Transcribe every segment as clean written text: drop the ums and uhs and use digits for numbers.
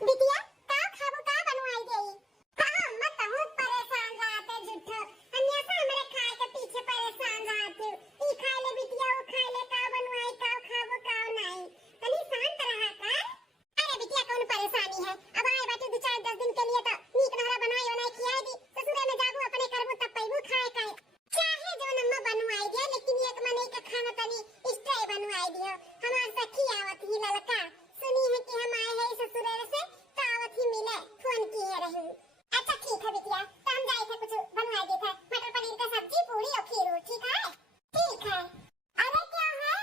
बिटिया का खाबो का बनवाई देई। हां मत बहुत परेशान रहते जुठो अन्य से हमरे खाए के पीछे परेशान रहते। ई खाए ले बिटिया वो खाए ले का बनवाई का खाबो का नहीं तनी शांत रहा कर। अरे बिटिया कौन परेशानी है अब आए बाटे 2-4-10 दिन के लिए तो नीक नहरा बनाई बनाई खियाई दी ससुरे में जाबू अपने करबू तब पैबू खाए काए चाहे जो नम्मा बनवाई दे लेकिन एक मने का खाना तनी स्ट्राई बनवाई दियो। हमार सखी आवत ही ललका सुनी है कि हम आए हैं ससुरे से तो आवत ही मिले फोन किए रही। अच्छा ठीक है बिटिया तो हम जाए थे कुछ बनवा दे थे मटर पनीर का सब्जी पूरी और खीर ठीक है। ठीक है। अरे क्या है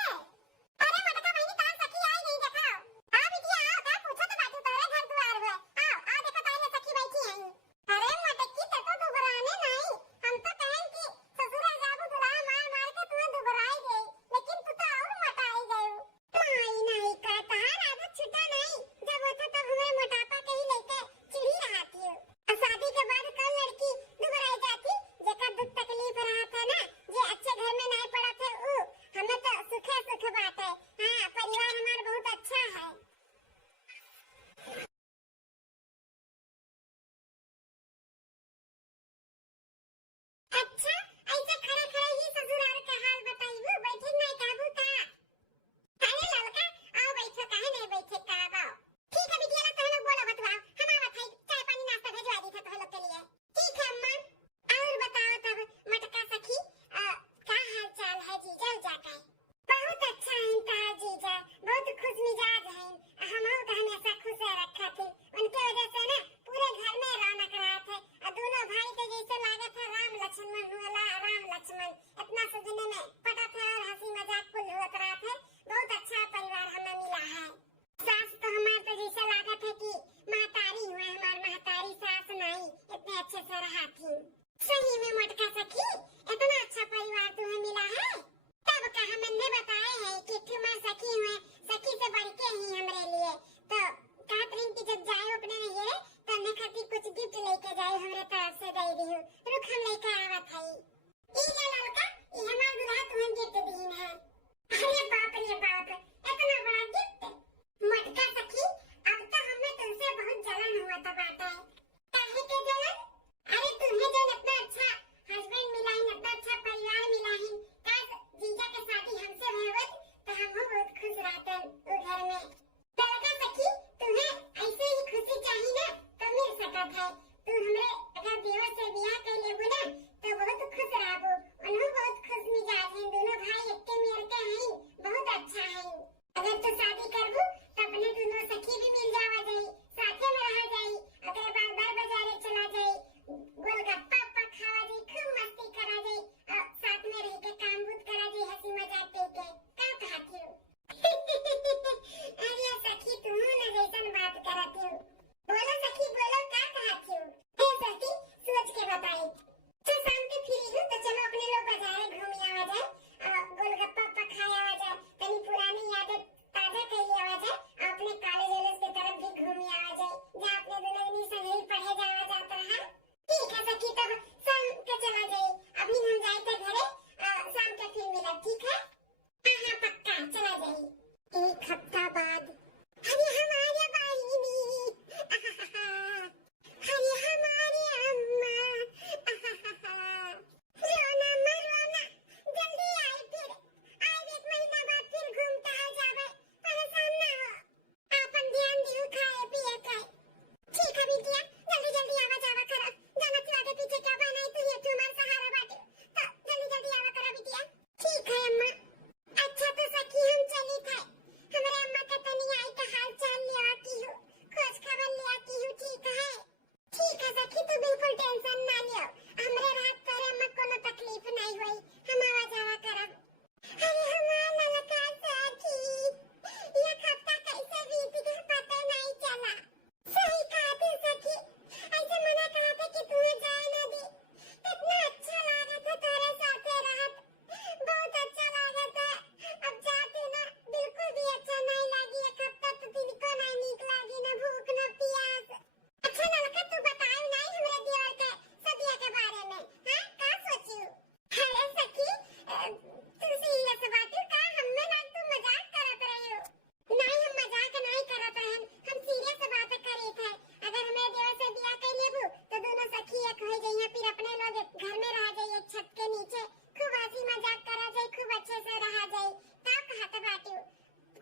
अरे मटका बहनी कहां सखी आई नहीं देखा। हां बिटिया आओ का पूछो तो बातू तोरे घर द्वार है आओ आ देखो ताने सखी बैठी आई। अरे मटकी तो दुबराने नहीं हम तो कहें कि ससुरे जाबू दुला मार मार के तू दुबराई गई लेकिन तू तो और मोटाई गई। माई नहीं का तार आदत छुटा नहीं जब होता तब हमें मोटापा के ही लेके चिढ़ी रहती हो। और शादी के बाद कल लड़की दुबराई जाती जेकर दुख तकलीफ रहा था ना जे अच्छे घर में नहीं पड़ा थे ऊ हमें तो सुखे सुख बात है। हां परिवार हमारा बहुत अच्छा है। अच्छा ऐसे खड़े खड़े ही ससुराल का हाल बताइबू बैठे नहीं काबू का। अरे ललका आओ बैठो काहे नहीं बैठे का आओ। ठीक है बिटिया तुम लोग बोलो बतवाओ हम आवत है चाय पानी नाश्ता भेजवा दी था तुम लोग के लिए। ठीक है अम्मा और बताओ तब मटका सखी का हाल चाल है जीजा उजा का। बहुत अच्छा है इनका जीजा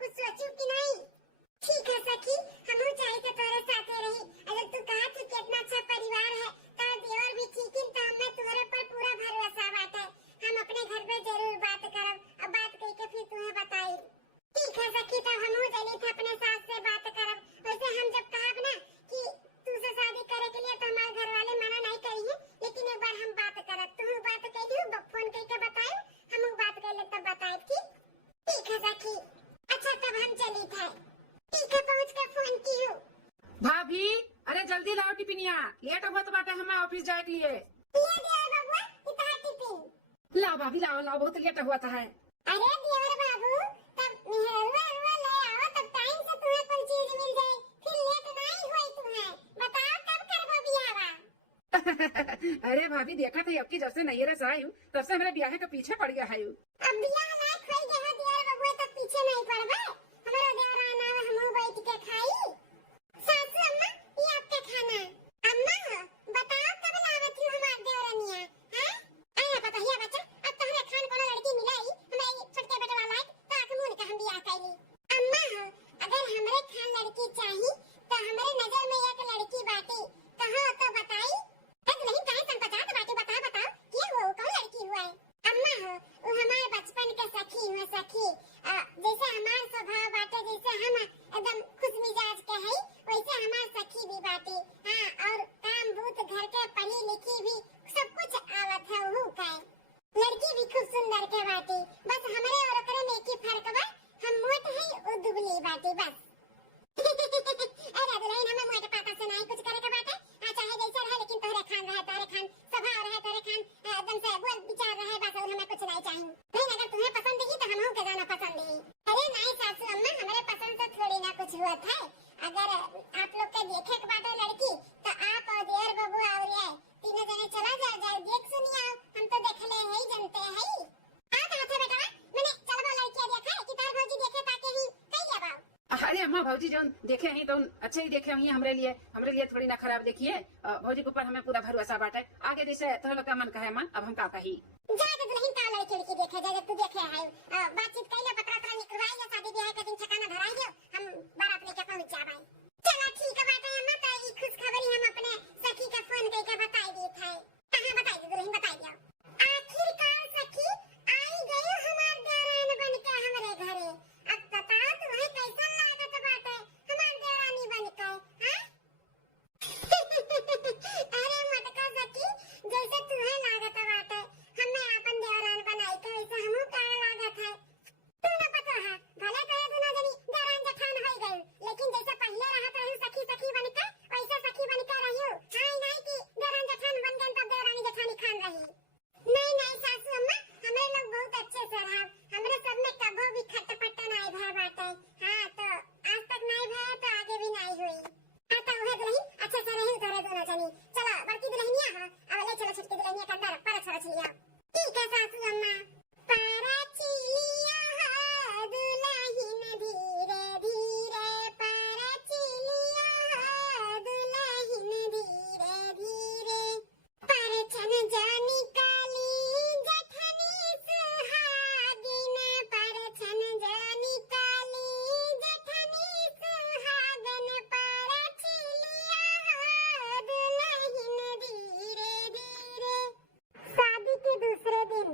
कुछ सोचू कि नहीं? ठीक है सखी, हमहू चाहे तो तोरे साथे रही। अगर तू कहा कि कितना अच्छा परिवार है, तो देवर भी ठीक ही, तो हमें तुम्हारे पर पूरा भरोसा बाटे। हम अपने घर पे जरूर बात करब, अब बात करके फिर तुम्हें बताई। ठीक है सखी, तो हमहू जनी थे अपने सास से बात करब। वैसे हम जब कहब ना कि तुझसे शादी करे के लिए, तो हमारे घर वाले मना नहीं करिए, लेकिन एक बार हम बात करब। तुम बात कर दियो, फोन करके बताओ, हमहू बात कर ले तब बताए। ठीक है सखी। अच्छा तब हम चली थे। ठीक है, पहुँच कर फोन की हूँ। भाभी, अरे जल्दी लाओ टिफिनिया, लेट होत बाटे हमें ऑफिस जाए के लिए। ले दिया बबुआ, इतना टिफिन। लाओ भाभी, लाओ लाओ, बहुत लेट हुआ है। अरे देवर बाबू, तब मेहरुआ ले आओ, तब टाइम से तुम्हें कोई चीज मिल जाए, फिर लेट नहीं हुई तुम्हें। बताओ कब करबो बियाह? अरे भाभी, देखा था अब की जब से नैहरे से आई हूँ, तब से मेरे ब्याह के पीछे पड़ गया है। अब बियाह लायक होई गए हो देवर बबुआ, तब पीछे नहीं पड़बे। हमारा देवर आना है, हमहू बैठ के खाई। सासू अम्मा, ये आपका खाना। अम्मा हो, बताओ कब लावत हूँ हमार देवरनिया? हैं? आया बताइए बच्चा, अब तोहरे खान कोनो लड़की मिलाई, हमारे छोटके बेटे वाला है, तो आके मुंह निकाह हम बियाह कैली। अम्मा हो, अगर हमरे खान लड़की चाहिए, तो हमरे नजर में एक लड़की बाटी, कहो तो बताई। नहीं काहे संकोचात बाटी, बताओ के हो, कौन लड़की हुआ है? अम्मा हो, वो हमारे बचपन के सखी हुआ, सखी। जैसे हमार स्वभाव बाटे, जैसे हम एकदम खुश मिजाज के है, वैसे हमार सखी भी बाटी। हाँ, और काम बूत घर के पढ़ी लिखी भी सब कुछ आवत है। वो का लड़की भी खूब सुंदर के बाटी। बस हमारे और ओकरे में एक ही फर्क बा, हम मोट है, वो दुबली बाटी बस। अरे दुल्हन, हमें मोट पाता से नहीं कुछ करे के बाटे। चाहे जैसे रहे, लेकिन तोहरे खान रहे, तोहरे खान स्वभाव रहे, तोहरे खान एकदम से बोल विचार रहे, बस और हमें कुछ नहीं चाहिए। नहीं, अगर तुम्हें पसंद है तो हमहू के जाना पसंद है। अरे नहीं सासू अम्मा, हमारे पसंद से थोड़ी ना कुछ हुआ है। अगर आप लोग के देखे के बाटे लड़की, तो आप और देवर बबुआ और ये तीनों जने चला जाए, देख सुनिए आओ। हम तो देखले है ही, जानते है ही। आ कहां थे बेटा? मैंने चलबो लड़कियां देखा कि तार भौजी देखे ताके ही कई जबाव। अरे अम्मा, भौजी जो देखे ही तो अच्छे ही देखे होंगे। हमरे लिए थोड़ी ना खराब देखिए। भौजी के ऊपर हमें पूरा भरोसा बाटे। आगे जैसे तो लोग का मन कहे मां, अब हम का कही। जा के दुल्हन का लड़की देखे जा, जब तू देखे है बातचीत कैले, पत्रा निकलवाई, या शादी ब्याह के दिन ठिकाना धराई दियो, हम बारात लेके पहुंच जाबे। चला ठीक है बात है अम्मा, तो ई खुश खबरी हम अपने सखी का फोन करके बताई दी थे। कहां बताई दी दुल्हन, बताई दियो। आखिरकार सखी आई गई हमार देवरान बन के हमरे घरे। अब बताओ तुम्हें कैसा लागत बाटे हमार देवरानी बन के? हां? अरे मटका सखी, जैसे तुम्हें लागत बाटे हमें अपन देवरान बनाई के, वैसे हमहू का लागत है। तू ना पता है, भले करे तू ना जनी देवरान जेठान हो गई, लेकिन जैसे पहले रहत रही सखी सखी बन के, वैसे सखी बन के रहियो। हां नहीं कि देवरान जेठान बन गए तब देवरानी जेठानी खान रही। नहीं सासू अम्मा, हमें लोग बहुत अच्छे से रहा, हमरे सब में कभो भी खटपट नहीं भय बाटे। हां, तो आज तक नहीं भय, तो आगे भी नहीं हुई। आता उहे दुल्हन अच्छे से रही तोरे दोनों जनी। चलो बड़की दुल्हनिया हो, अब ले चलो छोटकी दुल्हनिया के अंदर पर छोड़ लिया। ठीक है सासू अम्मा। पारा चिलिया हो दुल्हन धीरे धीरे, पारा चिलिया हो दुल्हन धीरे धीरे, परछन जानी काली जेठनी सुहागिन, परछन जानी काली जेठनी सुहागन, पारा चिलिया हो दुल्हन धीरे धीरे। शादी के दूसरे दिन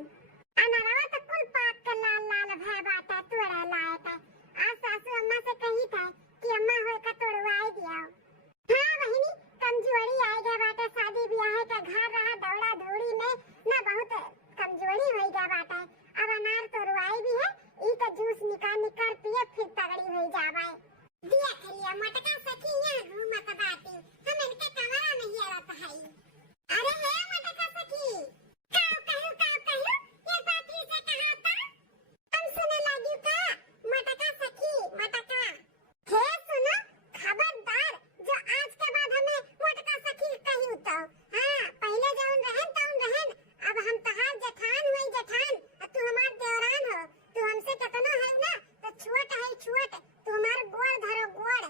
अनरवा तो कुल पाक के लाल लाल भय बाटा तोड़ा लाए था। आज सासू अम्मा से कही था कि अम्मा होए का तोड़वाई दिया। हाँ बहिनी, कमजोरी आई गया बाटा, शादी ब्याह का घर रहा, दौड़ा दौड़ी में ना बहुत कमजोरी हो गया बाटा। अब अनार तोड़वाई भी है, ई तो जूस निकाल पिए, फिर तगड़ी हो जावे। दिया के लिए मटका सखी यहाँ घूमत बाटी, हम इनके कमरा में ही रहत है। अरे हे मटका सखी, कहू ये बात से कहा था, हम सुने लगी का मटका सखी मटका। हे सुनो, खबरदार जो आज के बाद हमें मटका सखी कही तो। हां, पहले जौन रहन, अब हम तहार जेठान हुई जेठान, तू हमार देवरान हो। तू हमसे कितना है ना, तो छुअट है छुअट, तू हमार गोड़ धरो गोड़।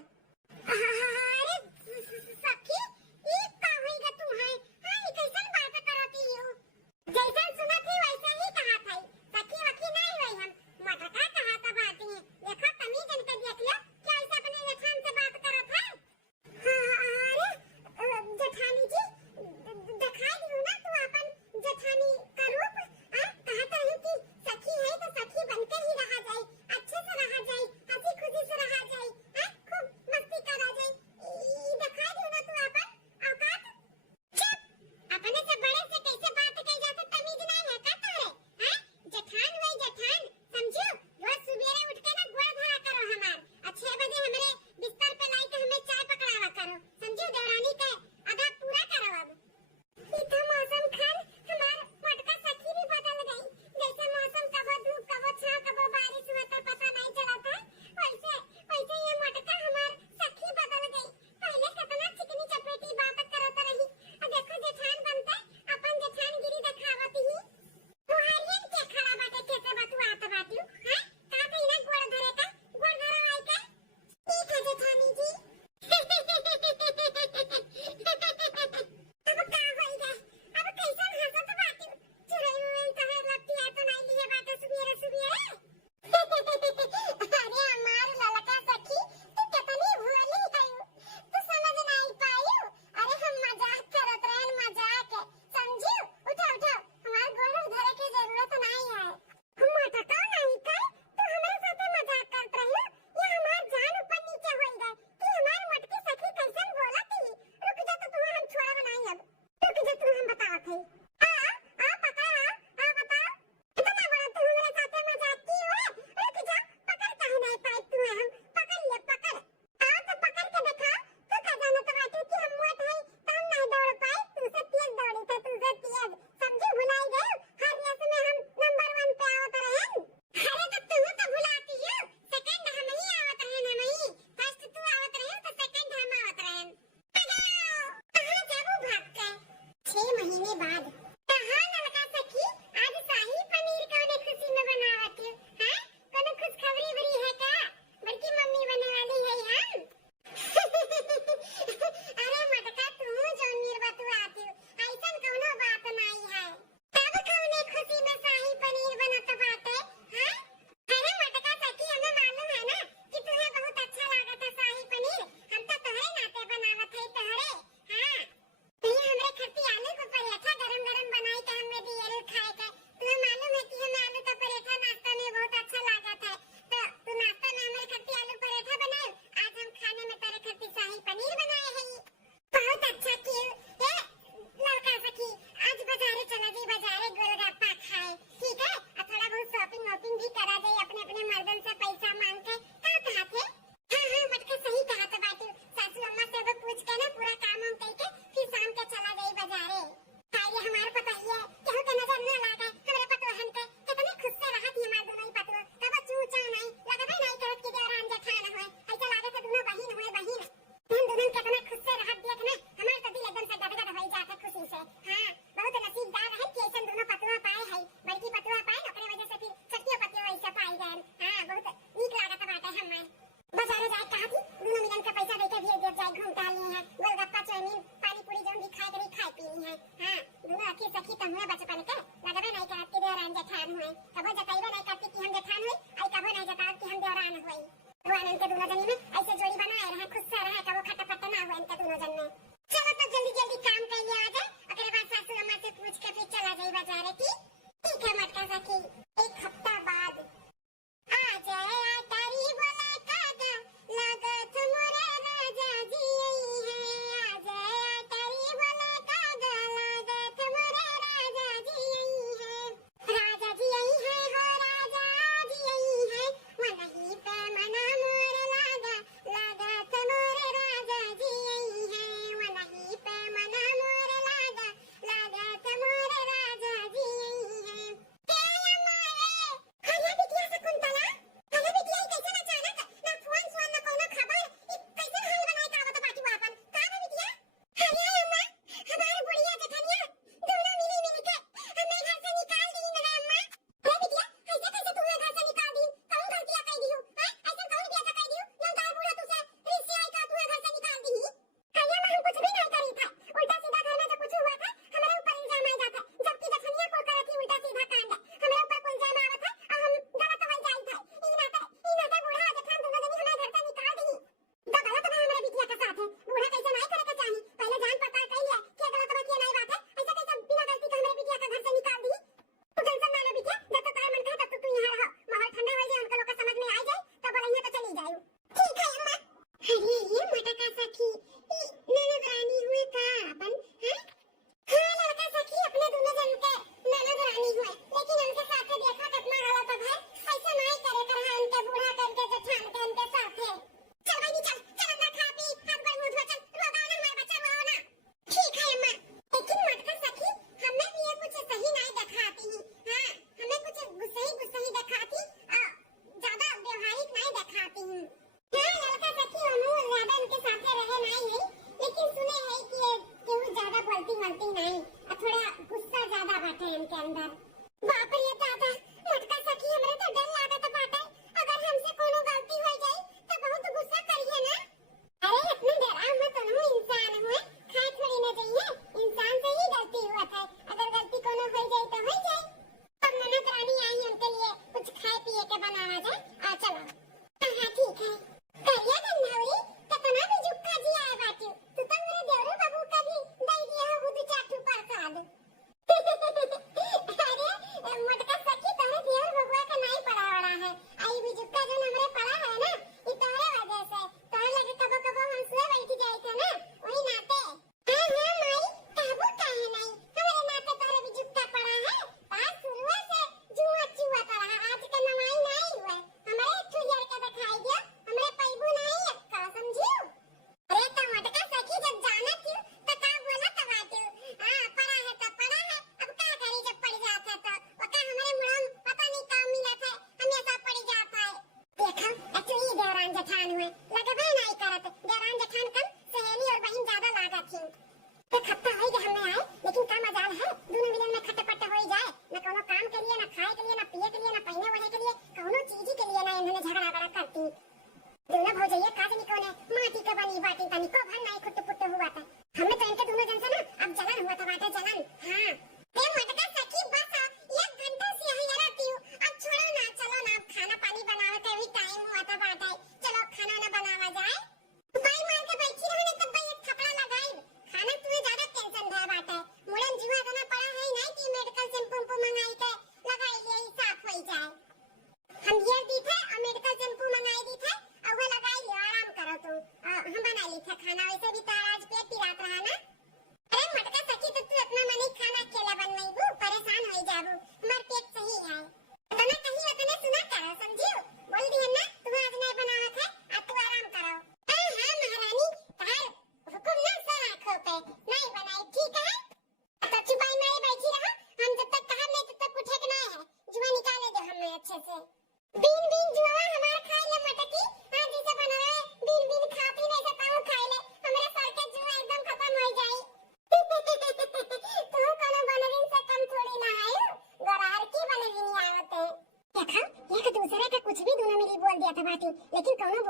सकती, लेकिन कौनो